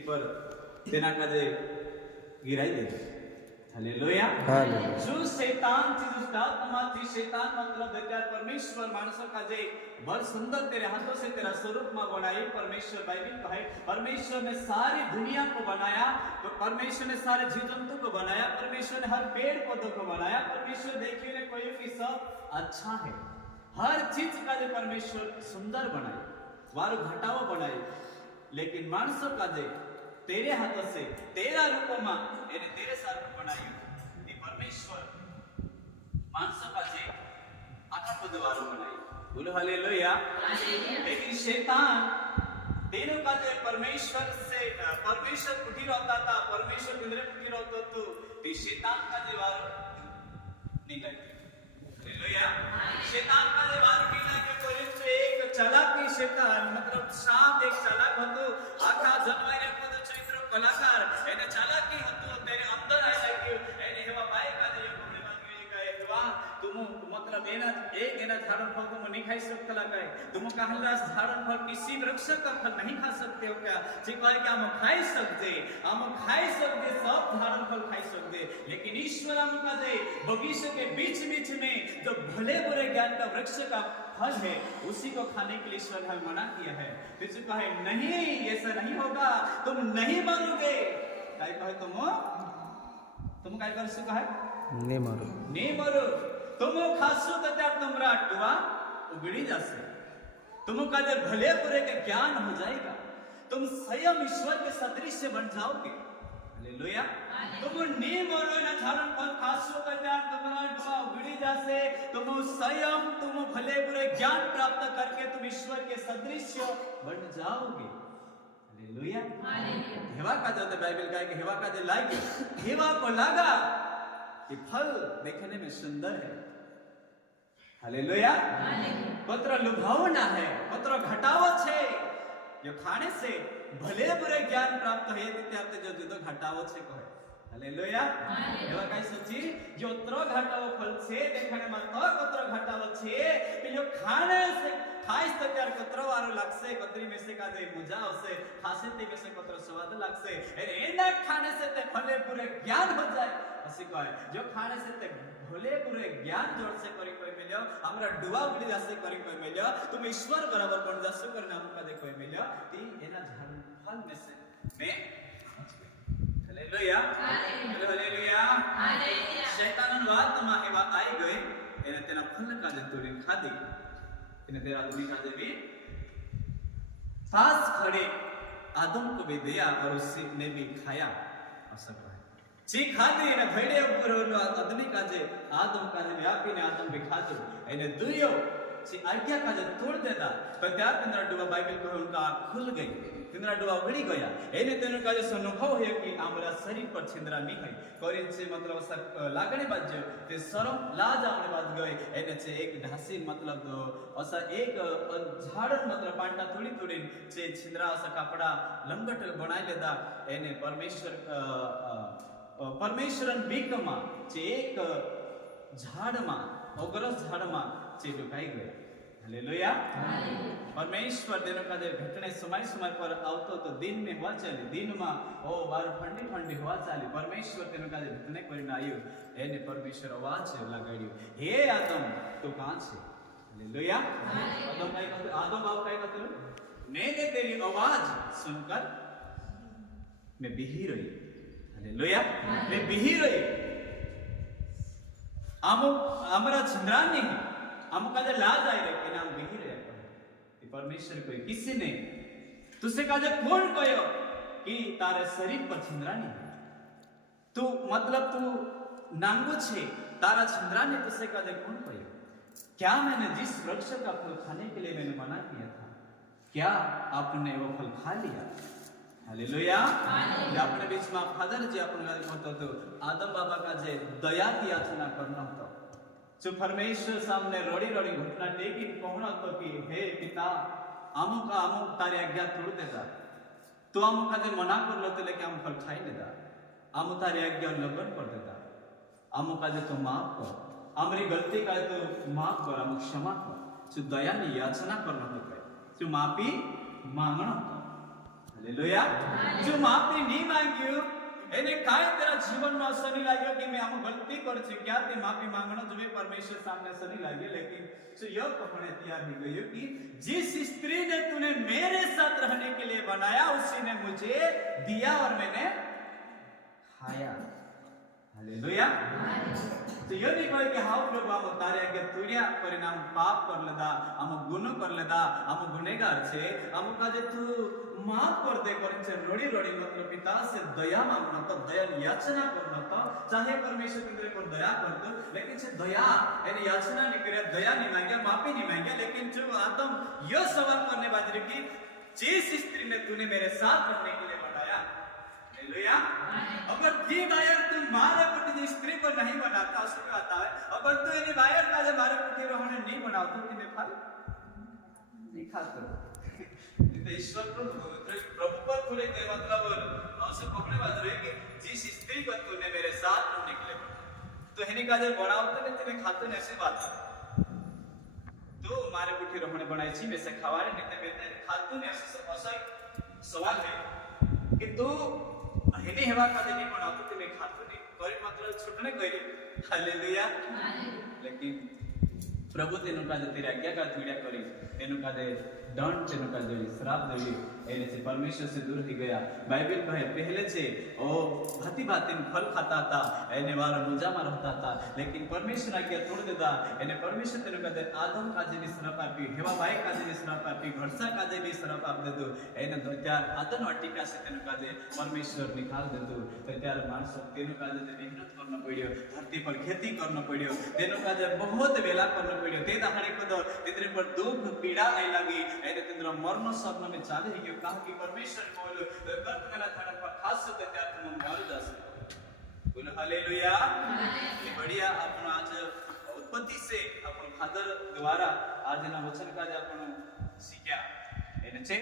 पर तेना काजे गिराई दे। हालेलुया। जो शैतान थी दुष्ट आत्मा थी, शैतान मतलब बेकार परमेश्वर मानसों का जे बड़ सुंदर तेरे हाथों से तेरा स्वरूप में बनाई। परमेश्वर बाइबल कहे परमेश्वर ने सारी दुनिया को बनाया, परमेश्वर ने सारे जीव जंतु को बनाया, परमेश्वर ने हर पेड़ पौधों को बनाया। परमेश्वर देखिए ने कोई भी सब अच्छा है, हर चीज का जो परमेश्वर सुंदर बनाई, वारु घटाओ बनाई। लेकिन मानसों का जे तेरे हाथों से तेरा रूप में यानी तेरे साथ बनाई ये परमेश्वर मानसों का जे आखा बुधवारों बनाई। बोलो हालेलुया। लेकिन शैतान तेरे का जे परमेश्वर से परमेश्वर कुटी रहता था, परमेश्वर इंद्र कुटी रहता तो शैतान का जे वारो नहीं लगे। हालेलुया। शैतान का जे वारो नहीं लगे कोई तो एक चालाकी शैतान मतलब सांप एक चालाक હતો આખા જનવાઈને પોતે ચરિત્ર કલાકાર એને ચાલાકી હતો તેરે અંદર આવી લાગ્યું એને એવા બાઈ કાજે એક ઘોડે માંગી ગયે કે વાહ तुम मतलब एना एक एना झाड़न फल तुम नहीं खा सकते लगा तुम कहला झाड़न फल किसी वृक्ष का फल नहीं खा सकते हो क्या? जी कहे कि हम खाई सकते सब झाड़न फल खाई सकते, लेकिन ईश्वर हम का दे बगीचे के बीच में जो भले बुरे ज्ञान का वृक्ष का फल है उसी को खाने के लिए ईश्वर ने मना किया है। फिर कहे नहीं ऐसा नहीं होगा, तुम नहीं मानोगे। काय कहे तुम काय कर सु कहे नहीं मारो तुम खासो तो त्यार तुमरा अटवा उगड़ी जासे, तुम का जब भले बुरे का ज्ञान हो जाएगा, तुम स्वयं ईश्वर के सदृश बन जाओगे। हालेलुया। तुम नहीं मारो ना झाड़न फल खासो तो त्यार तुमरा अटवा उगड़ी जासे, तुम स्वयं तुम भले बुरे ज्ञान प्राप्त करके तुम ईश्वर के सदृश बन जाओगे। हालेलुया। हेवा का जो बाइबल का है हेवा का जो लागे हेवा को लगा कि फल देखने में सुंदर है। हालेलुया। पत्र लुभावना है, पत्र घटावत है, जो खाने से भले बुरे ज्ञान प्राप्त है त्याते जो जुदो घटावत है कहे। हालेलुया। एवा काई सोची जो त्र घटाव फल छे देखने में तो पत्र घटावत छे कि जो खाने से खाइस तो त्यार कत्र वारो लागसे, कतरी में से का दे मजा आवसे, खासे ते में से कत्र स्वाद लागसे, एना खाने से ते भले बुरे ज्ञान हो जाए असि कहे। जो खाने से ते भले बुरे ज्ञान जोड़ से करी कोई मिलो, हमरा डुवा उगड़ी जासे करी कोई मिलो, तुम ईश्वर बराबर बन जासो कर नाम का दे कोई मिलो, ती एना झाड़ फल में से मैं हालेलुया। हालेलुया। शैतान वात में एवा आई गए एने तेना फल का दे तोड़ी खादी इने तेरा दुनिया का दे भी पास खड़े आदम को भी दिया और उसने भी खाया। ऐसा कहा जी खादी ने भैडे ऊपर आदमी का जे आदम का जे व्यापी ने आदम भी खादो एने दुयो जी आज्ञा का जे तोड़ देता तो त्यार तिंद्रा डुबा बाइबल को उनका आंख खुल गई, तिंद्रा डुबा उगड़ी गया। एने तेनो का जे अनुभव है कि हमरा शरीर पर छिंद्रा नहीं है कोरिन से मतलब सब लागणे बाज ते शरम लाज आवणे बाज गए एने से एक ढासी मतलब असा एक झाड़न मतलब पांटा थोड़ी से छिंद्रा असा कपड़ा लंगट बनाई लेदा एने परमेश्वरन बीकमा जे एक झाड़मा ओगरस झाड़मा जे डुकाई गया। हालेलुया। परमेश्वर देनो का घटने समय पर आवतो तो दिन में हुआ चले दिन में ओ बार ठंडी हुआ चली परमेश्वर तेनो का घटने करीने आयो एने परमेश्वर आवाज लगाड्यो हे आदम तो कहां छे। हालेलुया। आदम बाप काय कहते मैंने तेरी आवाज सुनकर मैं बिही रही। हालेलुया। मैं बिही रही हमरा छिंद्रा नहीं हम का लाज आई रे के नाम बिही रहे कि परमेश्वर कोई किसी ने तुझसे का कौन कहो कि तारे शरीर पर छिंद्रा नहीं तू मतलब तू नांगो छे तारा छिंद्रा ने तुझसे का कौन कहो? क्या मैंने जिस वृक्ष का फल खाने के लिए मैंने मना किया था क्या आपने वो फल खा लिया? हालेलुया। अपने बीच में फादर जी अपन तो आदम बाबा का जे दया की याचना करना तो जो परमेश्वर सामने रोड़ी घुटना टेकी कहना तो कि हे पिता अमुक तारी आज्ञा तोड़ देता तो अमुक का मना कर लो तो लेके हम फल खाई लेता अमुक तारी आज्ञा उल्लंघन कर देता अमुक का तो माफ कर हमारी गलती का तो माफ कर अमुक क्षमा कर जो दया ने याचना करना तो जो माफी मांगना तो હાલેલુયા. જો માફી નહીં માંગ્યું, એને કાંઈ તેરા જીવનમાં असर नहीं लाग्यो कि मैं हम गलती कर छी, क्या ते माफी मांगना जो परमेश्वर सामने असर नहीं लाग्यो. लेकिन सो यह कहने तैयार हो गयो कि जिस स्त्री ने तूने मेरे साथ रहने के लिए बनाया, उसी ने मुझे दिया और मैंने खाया. हालेलुया. तो यह नहीं कहे कि हाँ प्रभु हम तारे आगे तुड़िया परिणाम पाप कर लेदा, हम गुनो कर लेदा, हम गुनेगार छे, हम काजे तू माफ कर दे करछे रोड़ी रोड़ी मतलब पिता से दया मांगना तो दया याचना करना तो चाहे परमेश्वर तेरे पर दया कर दो, लेकिन से दया यानी याचना नहीं करे, दया नहीं मांगे, माफी नहीं मांगे. लेकिन जो आदम यह सवाल करने बाजरे की जिस स्त्री ने तूने मेरे साथ रहने के लिए बनाया. हालेलुया. अगर दी बायर तू मारे पति स्त्री को नहीं बनाता, उसको आता है अगर तू इन्हें बायर का जो मारे पति रहने नहीं बनाता तो तुम्हें फल नहीं खाता. तो ईश्वर प्रभु पर थोड़े के मतलब ऐसे पकड़ने बात रहे कि जिस स्त्री को तूने मेरे साथ रहने के लिए बनाया, तो हिने का जो बनाओ तो नहीं तुम्हें खाते नहीं, ऐसी बात है. तो मारे पति रहने बनाई छी में से खवारे नहीं तो बेटे खाते नहीं, ऐसा सवाल है कि तू हिने हेवा का नहीं बनाओ तो तुम्हें खाते नहीं कोई मतलब छूटने कोई. हालेलुया. लेकिन प्रभु तेनु का तेरे आज्ञा का पीड़ा करी, तेनु का दंड तेनु का जो श्राप देवी एने से परमेश्वर से दूर ही गया. बाइबल कहे पहले से ओ भांति भांति फल खाता था, एने वाला मुजा में रहता था, लेकिन परमेश्वर आज्ञा तोड़ देता. एने परमेश्वर तेनु का आदम का जे श्राप आपी, हेवा बाई का जे श्राप आपी, घरसा का जे श्राप आप दे दो. एने तो त्यार आदन वाटिका से तेनु का परमेश्वर निकाल दे दो. तो त्यार मानस तेनु का मेहनत करना पड़ियो, धरती पर खेती करना पड़ियो, तेनु का बहुत वेला करना पड़ियो. ते दाहड़े को तो तेरे पर दुख पीड़ा आई लगी, एने तेरा मरण सपना में चाले गयो. कहा कि परमेश्वर बोलो गर्त मेला थारा पर खास से त्यार तुम मर जासे. बोलो हालेलुया. ये बढ़िया अपन आज उत्पत्ति से अपन फादर द्वारा आज ना वचन का अपन सीख्या. एने